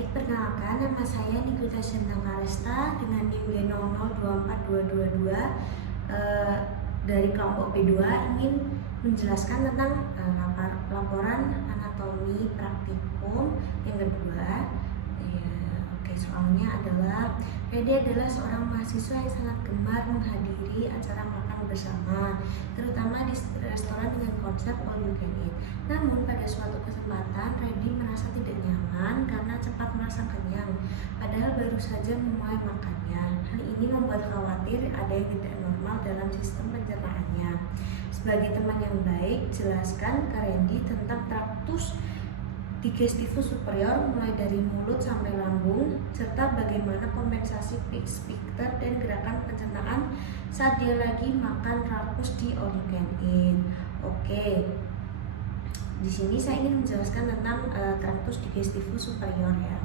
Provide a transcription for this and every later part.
Baik, perkenalkan nama saya Nikita Sentakaresta dengan NIM D0024222 dari kelompok B2 ingin menjelaskan tentang laporan anatomi praktikum yang kedua. Soalnya adalah Redi adalah seorang mahasiswa yang sangat gemar menghadiri acara makan bersama, terutama di restoran dengan konsep all you can eat. Namun pada suatu kesempatan Redi merasa tidak nyaman karena cepat merasa kenyang, padahal baru saja memulai makannya. Hal ini membuat khawatir ada yang tidak normal dalam sistem pencernaannya. Sebagai teman yang baik, jelaskan ke Redi tentang traktus digestivus superior mulai dari mulut sampai lambung, serta bagaimana kompensasi sphincter dan gerakan pencernaan saat dia lagi makan rakus di all you can eat. Oke, di sini saya ingin menjelaskan tentang traktus digestivus superior ya.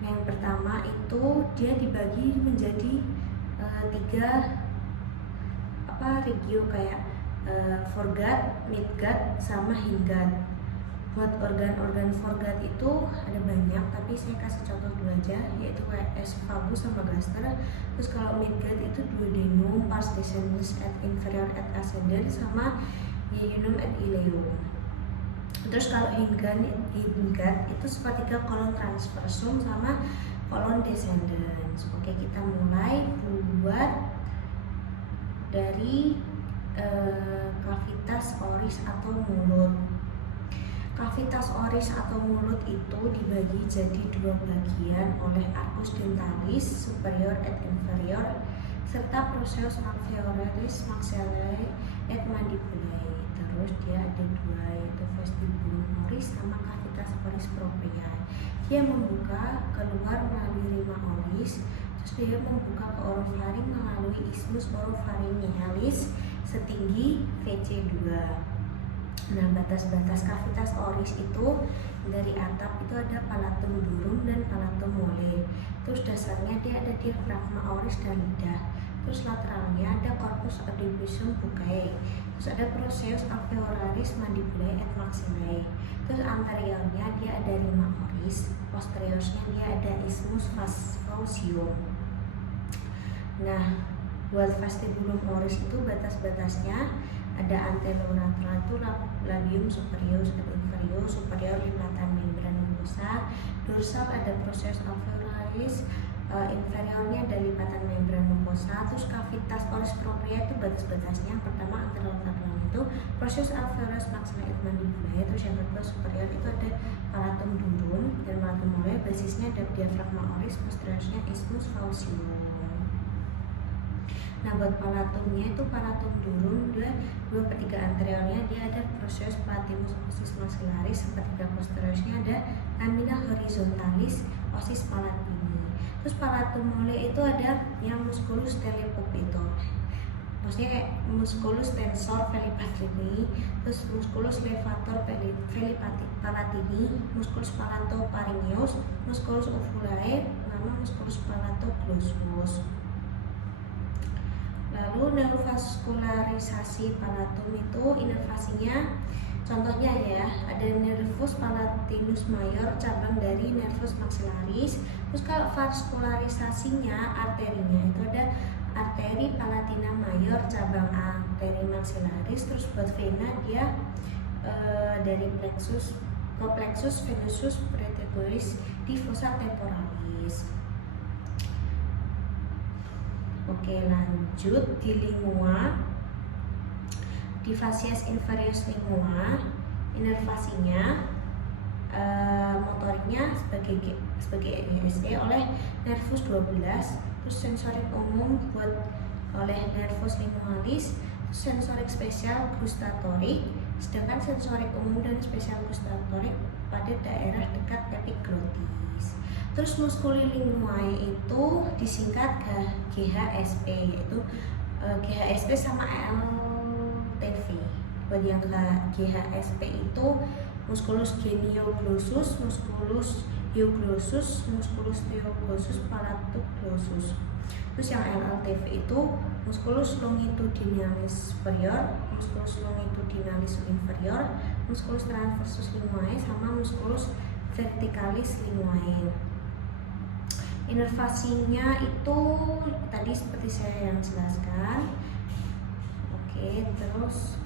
Yang pertama itu dia dibagi menjadi tiga regio kayak foregut, midgut, sama hindgut. Buat organ-organ foregut itu ada banyak, tapi saya kasih contoh dulu aja, yaitu kayak esophagus sama gaster. Terus kalau midgut itu duodenum, pars descendens et inferior et ascendens, sama ileum et ileum. Terus kalau hindgut itu sepertiga kolon transversum sama kolon descendens. Oke, kita mulai buat dari cavitas oris atau mulut. Cavitas oris atau mulut itu dibagi jadi dua bagian oleh arcus dentalis superior et inferior serta proceus alveolaris maxillae et mandibulae. Terus dia ada dua, yaitu vestibulum oris sama cavitas oris propria. Dia membuka keluar melalui rima oris, terus dia membuka ke orofaring melalui isthmus oropharyngealis setinggi VC2. Nah, batas-batas cavitas oris itu dari atap itu ada palatum durum dan palatum mole. Terus dasarnya dia ada diafragma oris dan lidah. Terus lateralnya ada corpus audibusum buccae. Terus ada proceus alveolaris mandibulae et maxillae. Terus anteriornya dia ada rima oris, posteriornya dia ada isthmus faucium. Nah, buat vestibulum oris itu batas-batasnya ada anterolateral itu labium superior et inferior, superior lipatan membran mucosa, dorsal ada proceus alveolaris, inferiornya ada lipatan membran mucosa. Terus cavitas oris propria itu batas-batasnya pertama anterolateral itu proceus alveolaris maxillae et mandibulae. Terus yang kedua superior itu ada palatum durum dan palatum mole, basisnya ada diafragma oris, posteriornya isthmus faucium. Nah, buat palatumnya itu palatum durum, 2/3 anteriornya dia ada proceus platimus osis maxillaris, sepertiga posteriornya ada lamina horizontalis osis palatini. Terus palatum mole itu ada yang musculus telepopito, maksudnya kayak musculus tensor velipatini, terus musculus levator palatini, musculus palatopharyngeus, musculus ovulae, nama musculus palatoglossus. Lalu neurovaskularisasi palatum itu inervasinya contohnya ya, ada nervus palatinus mayor cabang dari nervus maxillaris. Terus kalau vaskularisasinya arterinya itu ada arteri palatina mayor cabang arteri maxillaris. Terus buat vena dia dari plexus venosus preteritoris di fossa temporalis. Oke, lanjut di lingua, di facies inferius lingua, inervasinya motoriknya sebagai EGSE oleh nervus 12, terus sensorik umum buat oleh nervus lingualis, terus sensorik spesial gustatorik, sedangkan sensorik umum dan spesial gustatorik pada daerah dekat epiglotis. Terus musculi linguae itu disingkat GHSP, yaitu GHSP sama LTV. Buat yang GHSP itu musculus genioglossus, musculus euglossus, musculus theoglossus, palatoglossus. Terus yang LLTV itu musculus longitudinalis superior, musculus longitudinalis inferior, musculus transversus linguae, sama musculus verticalis linguae. Inervasinya itu tadi seperti saya yang jelaskan. Oke, terus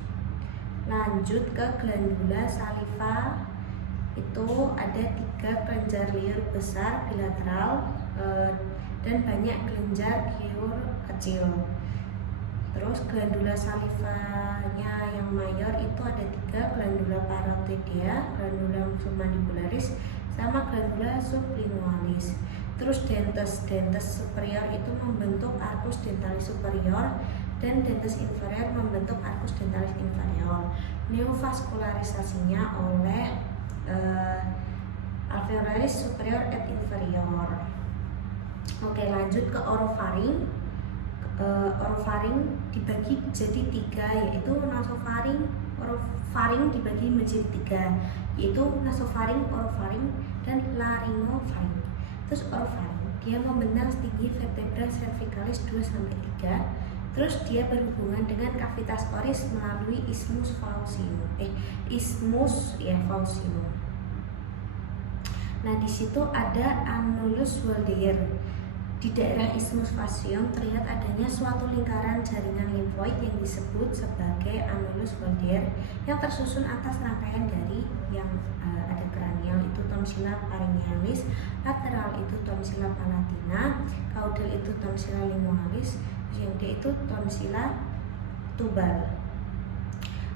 lanjut ke glandula saliva. Itu ada 3 kelenjar liur besar bilateral dan banyak kelenjar liur kecil. Terus glandula salivanya yang mayor itu ada 3, glandula parotidia, glandula submandibularis, sama glandula sublingualis. Terus dentes superior itu membentuk arcus dentalis superior dan dentes inferior membentuk arcus dentalis inferior. Neovaskularisasinya oleh alveolaris superior et inferior. Oke, lanjut ke orofaring. Orofaring dibagi jadi 3, yaitu nasofaring. Orofaring dibagi menjadi 3, yaitu nasofaring, orofaring, dan laryngofaring. Terus orofaring dia membentang setinggi vertebra cervicalis 2-3. Terus dia berhubungan dengan cavitas oris melalui isthmus faucium. Nah, di situ ada annulus Waldeyer. Di daerah isthmus faucium terlihat adanya suatu lingkaran jaringan limfoid yang disebut sebagai annulus Waldeyer yang tersusun atas rangkaian dari yang ada kranial itu tonsilla pharyngealis, lateral itu tonsilla palatina, caudal itu tonsilla lingualis, yang D itu tonsilla tubal.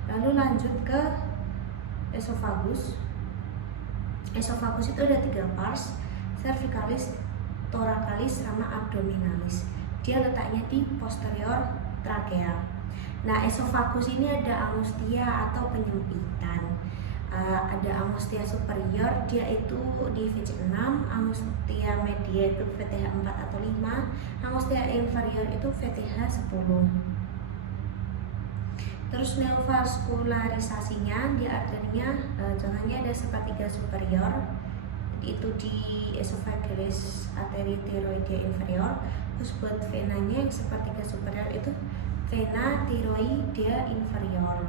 Lalu lanjut ke esofagus. Esofagus itu ada 3 pars, cervicalis, thoracalis, sama abdominalis. Dia letaknya di posterior trakea. Nah, esofagus ini ada angustia atau penyempitan. Ada angustia superior, dia itu di VC6, angustia media itu VTH 4 atau 5, angustia inferior itu VTH 10. Terus neovaskularisasinya di arterinya contohnya ada sepertiga superior, itu di esophagealis arteri thyroidea inferior. Terus buat venanya yang sepertiga superior itu vena thyroidea inferior.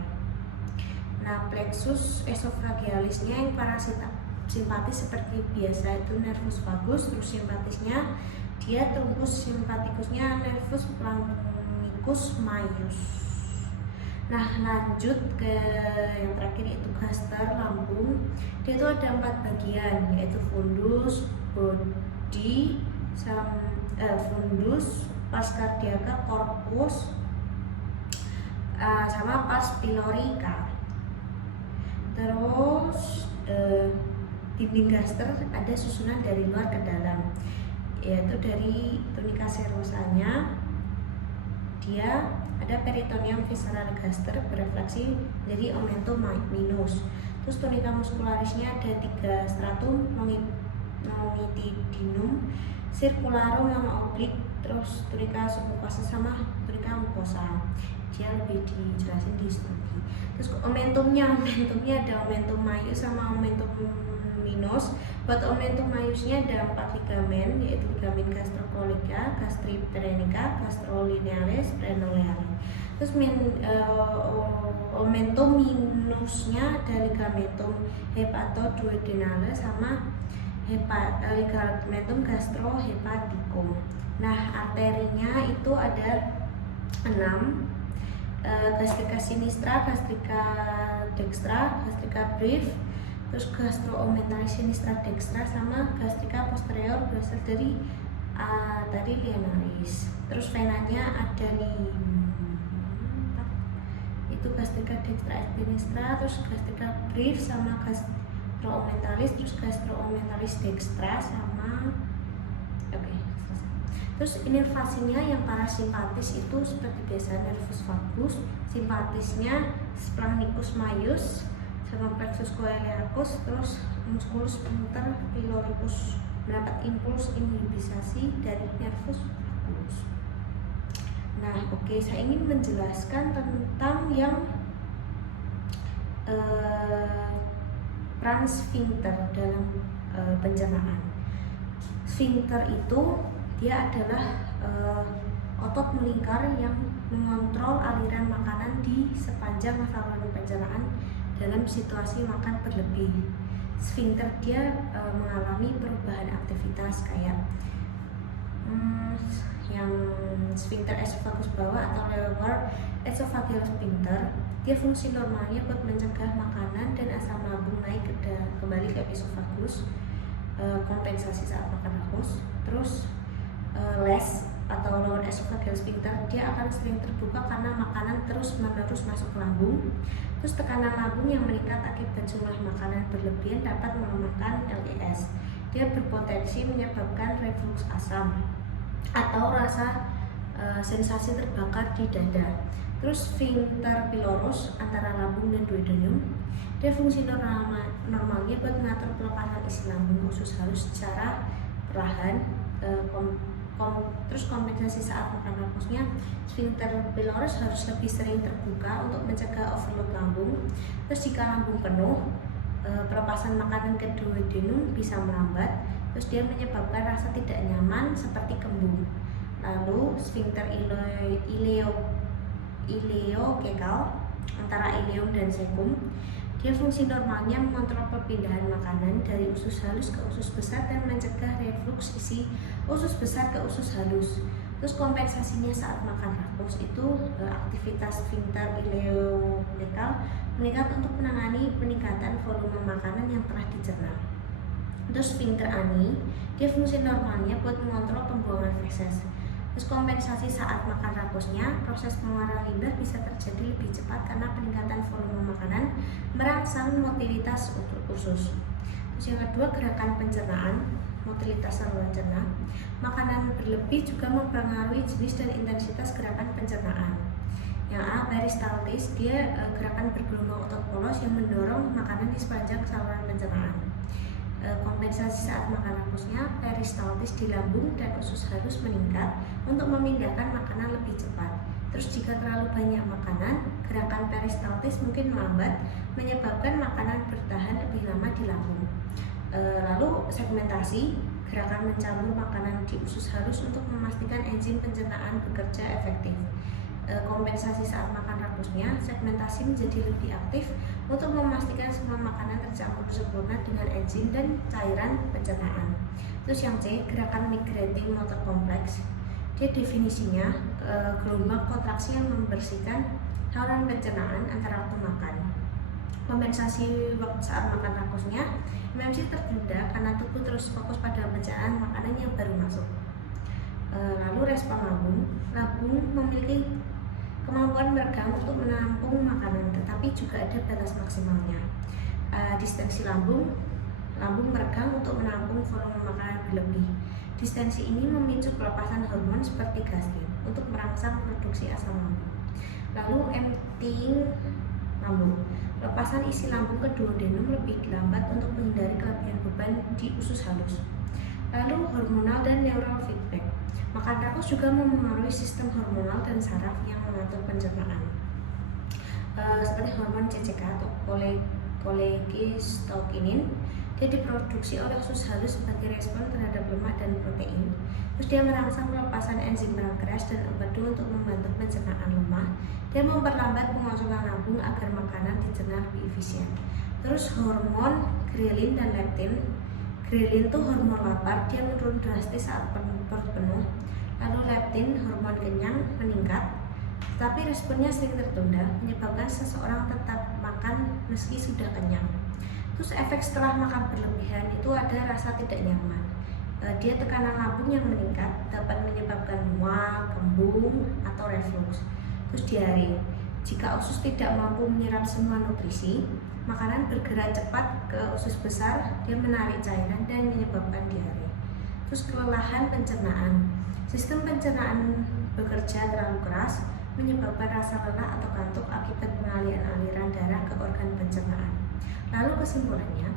Nah, plexus esophagealisnya yang parasimpatis seperti biasa itu nervus vagus. Terus simpatisnya dia truncus sympathikusnya nervus flammicus maius. Nah, lanjut ke yang terakhir itu gaster lambung. Dia itu ada 4 bagian, yaitu fundus, body, fundus, pars cardiaca, corpus, sama pars pylorica. Terus dinding gaster ada susunan dari luar ke dalam, yaitu dari tunica serosanya dia ada peritoneum visceral gaster berefleksi dari omentum minus. Terus tunica muscularisnya ada 3 stratum, longitudinum, circularum sama oblik. Terus tunica submucosa sama tunica mucosa. Dia lebih dijelasin di studi. Terus omentumnya ada omentum maius sama omentum minus. Buat omentum maiusnya ada 4 ligamen, yaitu ligamen gastrocolica, gastripterenica, gastrolinealis, prenoliale. Terus omentum minusnya ada ligamentum hepatoduodenale sama ligamentum gastrohepaticum. Nah, arterinya itu ada 6, gastrika sinistra, gastrika dextra, gastrika brevis, terus gastroomentales sinistra dextra, sama gastrika posterior berasal dari arteri lienaris. Terus venanya ada 5, itu gastrika dextra et sinistra, terus gastrika brevis sama gastroomentales, terus gastroomentales dextra sama Terus inervasinya yang parasimpatis itu seperti biasa nervus vagus, simpatisnya splanchnicus maius sama plexus coeliacus, terus musculus sphincter pyloricus mendapat impuls inhibisasi dari nervus vagus. Nah, oke, saya ingin menjelaskan tentang yang peran sphincter dalam pencernaan. Sphincter itu dia adalah otot melingkar yang mengontrol aliran makanan di sepanjang saluran pencernaan dalam situasi makan berlebih. Sphincter dia mengalami perubahan aktivitas kayak yang sphincter esophagus bawah atau lower esophageal sphincter, dia fungsi normalnya buat mencegah makanan dan asam lambung naik kembali ke esofagus, kompensasi saat makan rakus. Terus less atau lower esophageal sphincter, dia akan sering terbuka karena makanan terus menerus masuk ke lambung. Terus tekanan lambung yang meningkat akibat jumlah makanan berlebihan dapat melemahkan LES. Dia berpotensi menyebabkan reflux asam atau rasa sensasi terbakar di dada. Terus sphincter pylorus antara lambung dan duodenum, dia fungsi normalnya buat mengatur pelepasan isi lambung usus halus secara perlahan. Terus kompensasi saat makan rakusnya, sphincter pylorus harus lebih sering terbuka untuk mencegah overload lambung. Terus jika lambung penuh, pelepasan makanan ke duodenum bisa melambat. Terus dia menyebabkan rasa tidak nyaman seperti kembung. Lalu sphincter ileokekal antara ileum dan cecum, dia fungsi normalnya mengontrol perpindahan makanan dari usus halus ke usus besar dan mencegah reflux isi usus besar ke usus halus. Terus kompensasinya saat makan rakus itu aktivitas sphincter ileokekal meningkat untuk menangani peningkatan volume makanan yang telah dicerna. Terus sphincter ani, dia fungsi normalnya buat mengontrol pembuangan feses. Terus kompensasi saat makan rakusnya, proses pengeluaran limbah bisa terjadi lebih cepat karena peningkatan volume makanan merangsang motilitas usus. Terus yang kedua, gerakan pencernaan, motilitas saluran cerna. Makanan berlebih juga mempengaruhi jenis dan intensitas gerakan pencernaan. Yang A, peristaltis, dia gerakan bergelombang otot polos yang mendorong makanan di sepanjang saluran pencernaan. Kompensasi saat makan rakusnya, peristaltis di lambung dan usus halus meningkat untuk memindahkan makanan lebih cepat. Terus jika terlalu banyak makanan, gerakan peristaltis mungkin melambat, menyebabkan makanan bertahan lebih lama di lambung. Lalu segmentasi, gerakan mencampur makanan di usus halus untuk memastikan enzim pencernaan bekerja efektif. Kompensasi saat makan rakusnya, segmentasi menjadi lebih aktif untuk memastikan semua makanan tercampur sempurna dengan enzim dan cairan pencernaan. Terus yang C, gerakan migrating motor kompleks. Dia definisinya gelombang kontraksi yang membersihkan saluran pencernaan antara waktu makan. Kompensasi waktu saat makan rakusnya, MMC tertunda karena tubuh terus fokus pada pencernaan makanan yang baru masuk. Lalu respon lambung memiliki kemampuan meregang untuk menampung makanan, tetapi juga ada batas maksimalnya. Distensi lambung meregang untuk menampung volume makanan berlebih. Distensi ini memicu pelepasan hormon seperti gastrin untuk merangsang produksi asam lambung. Lalu emptying lambung, pelepasan isi lambung ke duodenum lebih lambat untuk menghindari kelebihan beban di usus halus. Lalu hormonal dan neural feedback. Makan rakus juga mempengaruhi sistem hormonal dan saraf yang mengatur pencernaan. Seperti hormon CCK atau cholecystokinin, dia diproduksi oleh usus halus sebagai respon terhadap lemak dan protein. Terus dia merangsang pelepasan enzim pankreas dan empedu untuk membantu pencernaan lemak. Dia memperlambat pengosongan lambung agar makanan dicerna lebih efisien. Terus hormon grelin dan leptin. Grelin itu hormon lapar, dia menurun drastis saat perut penuh. Lalu leptin, hormon kenyang, meningkat, tapi responnya sering tertunda, menyebabkan seseorang tetap makan meski sudah kenyang. Terus efek setelah makan berlebihan itu ada rasa tidak nyaman. Dia tekanan lambung yang meningkat, dapat menyebabkan mual, kembung, atau reflux. Terus diare. Jika usus tidak mampu menyerap semua nutrisi, makanan bergerak cepat ke usus besar, dia menarik cairan dan menyebabkan diare. Terus kelelahan pencernaan. Sistem pencernaan bekerja terlalu keras, menyebabkan rasa lelah atau kantuk akibat pengalian aliran darah ke organ pencernaan. Lalu kesimpulannya,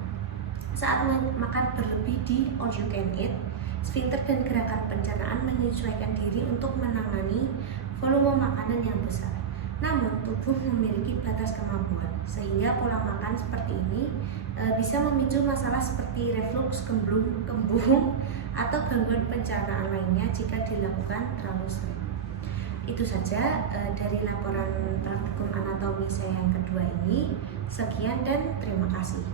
saat makan berlebih di all you can eat, sphincter dan gerakan pencernaan menyesuaikan diri untuk menangani volume makanan yang besar. Namun, tubuh memiliki batas kemampuan, sehingga pola makan seperti ini bisa memicu masalah seperti reflux, kembung, atau gangguan pencernaan lainnya jika dilakukan terlalu sering. Itu saja dari laporan praktikum anatomi saya yang kedua ini. Sekian dan terima kasih.